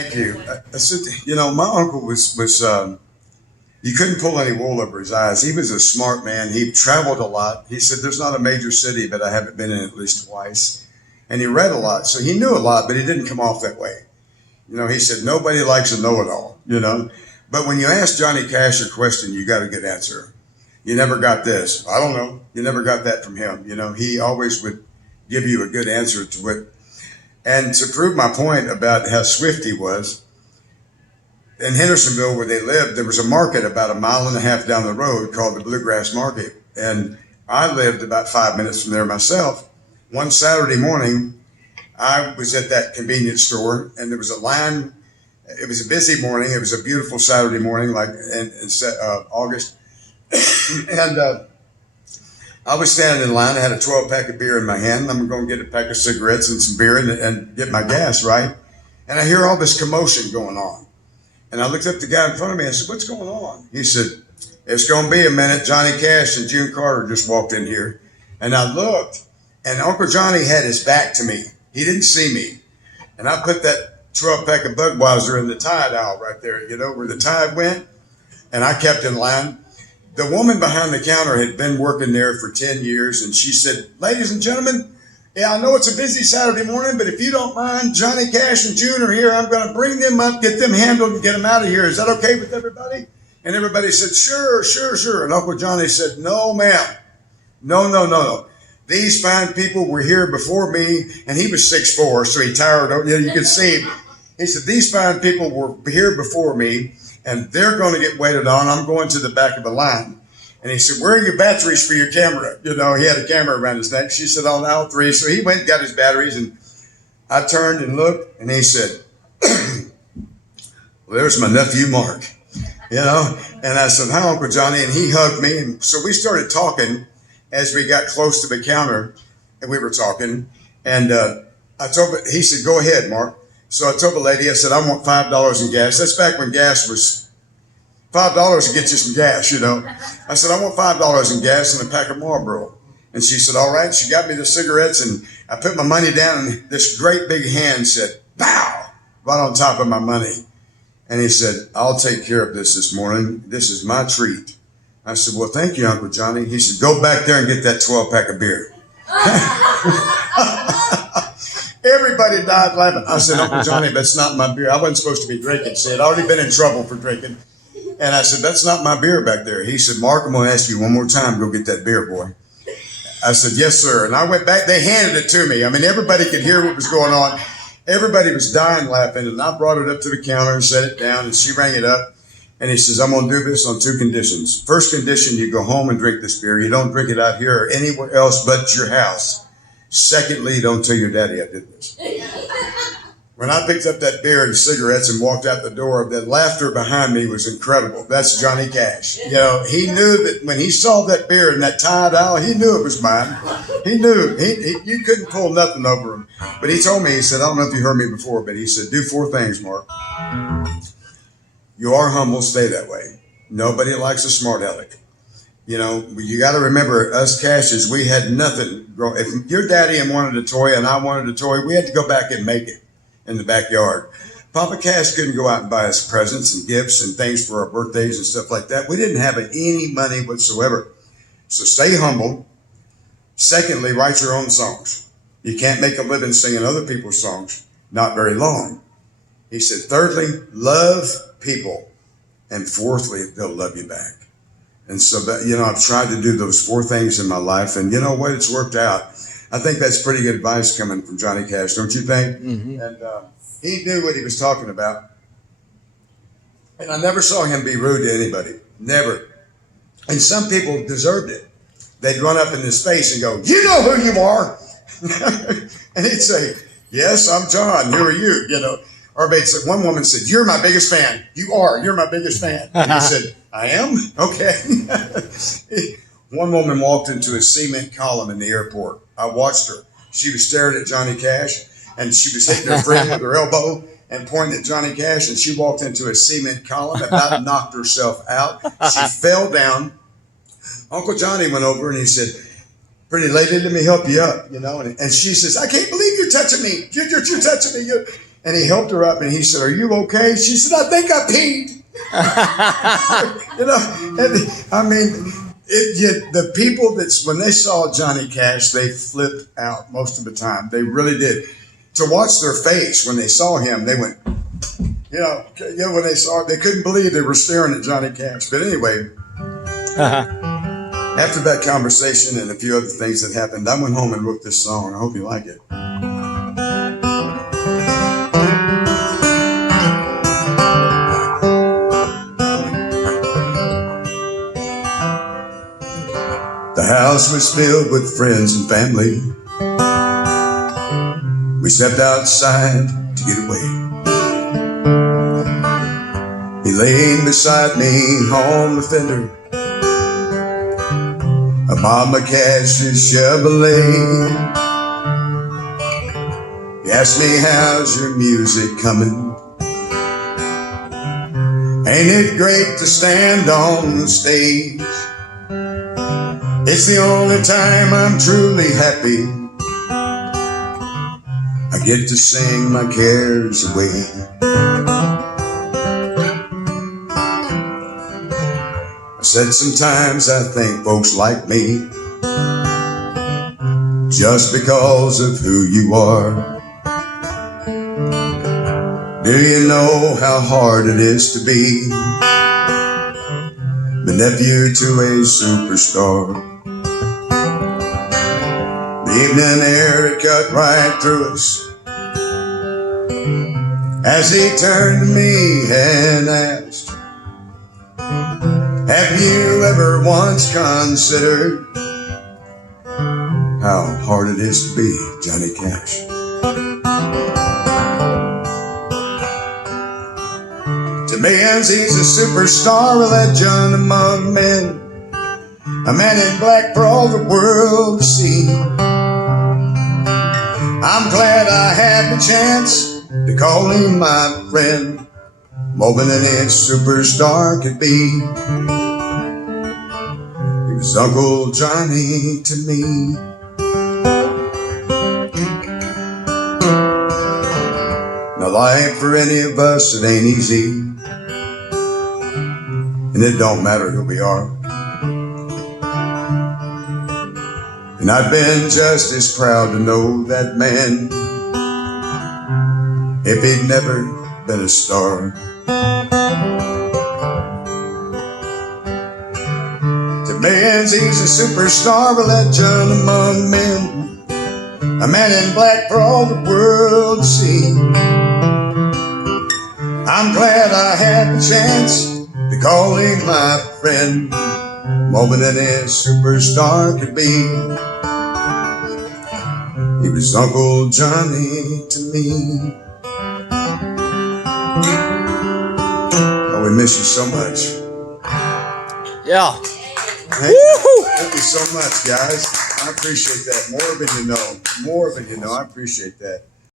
Thank you. My uncle was you couldn't pull any wool over his eyes. He was a smart man. He traveled a lot. He said, "There's not a major city that I haven't been in at least twice." And he read a lot, so he knew a lot, but he didn't come off that way. He said nobody likes a know-it-all. But when you ask Johnny Cash a question, you got a good answer. You never got this. I don't know. You never got that from him. He always would give you a good answer to it. And to prove my point about how swift he was, in Hendersonville, where they lived, there was a market about a mile and a half down the road called the Bluegrass Market. And I lived about 5 minutes from there myself. One Saturday morning, I was at that convenience store, and there was a line. It was a busy morning. It was a beautiful Saturday morning, like in August. And I was standing in line. I had a 12-pack of beer in my hand. I'm going to get a pack of cigarettes and some beer and get my gas, right? And I hear all this commotion going on. And I looked up at the guy in front of me and said, "What's going on?" He said, "It's going to be a minute. Johnny Cash and June Carter just walked in here." And I looked, and Uncle Johnny had his back to me. He didn't see me. And I put that 12-pack of Budweiser in the tide aisle right there, where the tide went. And I kept in line. The woman behind the counter had been working there for 10 years, and she said, "Ladies and gentlemen, yeah, I know it's a busy Saturday morning, but if you don't mind, Johnny Cash and June are here. I'm going to bring them up, get them handled, and get them out of here. Is that okay with everybody?" And everybody said, "Sure, sure, sure." And Uncle Johnny said, "No, ma'am. No, no, no, no. These fine people were here before me," and he was 6'4", so he towered. You could see him. He said, "These fine people were here before me, and they're going to get waited on. I'm going to the back of the line." And he said, "Where are your batteries for your camera?" He had a camera around his neck. She said, "On aisle 3. So he went and got his batteries, and I turned and looked, and he said, "Well, there's my nephew, Mark." And I said, "Hi, Uncle Johnny." And he hugged me. And so we started talking as we got close to the counter, and we were talking. And he said, "Go ahead, Mark." So I told the lady, I said, "I want $5 in gas." That's back when gas was $5 to get you some gas, I said, "I want $5 in gas and a pack of Marlboro." And she said, "All right." She got me the cigarettes, and I put my money down, and this great big hand said, "Pow!" right on top of my money. And he said, "I'll take care of this morning. This is my treat." I said, "Well, thank you, Uncle Johnny." He said, "Go back there and get that 12-pack of beer." Everybody died laughing. I said, "Uncle Johnny, that's not my beer. I wasn't supposed to be drinking." See, I'd already been in trouble for drinking. And I said, "That's not my beer back there." He said, "Mark, I'm going to ask you one more time. Go get that beer, boy." I said, "Yes, sir." And I went back. They handed it to me. I mean, everybody could hear what was going on. Everybody was dying laughing. And I brought it up to the counter and set it down. And she rang it up. And he says, "I'm going to do this on 2 conditions. First condition, you go home and drink this beer. You don't drink it out here or anywhere else but your house. Secondly, don't tell your daddy I did this." When I picked up that beer and cigarettes and walked out the door, the laughter behind me was incredible. That's Johnny Cash. He knew that when he saw that beer in that tide aisle, he knew it was mine. He knew. You couldn't pull nothing over him. But he told me, he said, "I don't know if you heard me before, but he said, do 4 things, Mark. You are humble, stay that way. Nobody likes a smart aleck. You got to remember, us Cashes, we had nothing. If your daddy wanted a toy and I wanted a toy, we had to go back and make it in the backyard. Papa Cash couldn't go out and buy us presents and gifts and things for our birthdays and stuff like that. We didn't have any money whatsoever. So stay humble. Secondly, write your own songs. You can't make a living singing other people's songs. Not very long. He said, thirdly, love people. And fourthly, they'll love you back. And so that, I've tried to do those 4 things in my life, and you know what? It's worked out. I think that's pretty good advice coming from Johnny Cash, don't you think? Mm-hmm. And he knew what he was talking about. And I never saw him be rude to anybody. Never. And some people deserved it. They'd run up in his face and go, "You know who you are." And he'd say, "Yes, I'm John. Who are you?" Or they'd say, one woman said, "You're my biggest fan." You're my biggest fan." And he said, "I am? Okay." One woman walked into a cement column in the airport. I watched her. She was staring at Johnny Cash, and she was hitting her friend with her elbow and pointing at Johnny Cash, and she walked into a cement column, about knocked herself out. She fell down. Uncle Johnny went over and he said, "Pretty lady, let me help you up," And she says, "I can't believe you're touching me. You're touching me." And he helped her up and he said, "Are you okay?" She said, "I think I peed." You know, and, I mean, the people when they saw Johnny Cash, they flipped out most of the time. They really did. To watch their face when they saw him, they went, when they saw it, they couldn't believe they were staring at Johnny Cash. But anyway, after that conversation and a few other things that happened, I went home and wrote this song. I hope you like it. The house was filled with friends and family. We stepped outside to get away. He laid beside me on the fender, a Mama Cash's Chevrolet. He asked me, "How's your music coming? Ain't it great to stand on the stage? It's the only time I'm truly happy. I get to sing my cares away." I said, "Sometimes I think folks like me just because of who you are. Do you know how hard it is to be the nephew to a superstar? The evening air, it cut right through us as he turned to me and asked, have you ever once considered how hard it is to be Johnny Cash?" To millions, he's a superstar, a legend among men, a man in black for all the world to see. I'm glad I had the chance to call him my friend, more than any superstar could be. He was Uncle Johnny to me. Now life for any of us, it ain't easy, and it don't matter who we are. And I've been just as proud to know that man if he'd never been a star. To millions, he's a superstar, a legend among men, a man in black for all the world to see. I'm glad I had the chance to call him my friend, more than any superstar could be. He was Uncle Johnny to me. Oh, we miss you so much. Yeah. Thank you so much, guys. I appreciate that. More than you know. I appreciate that.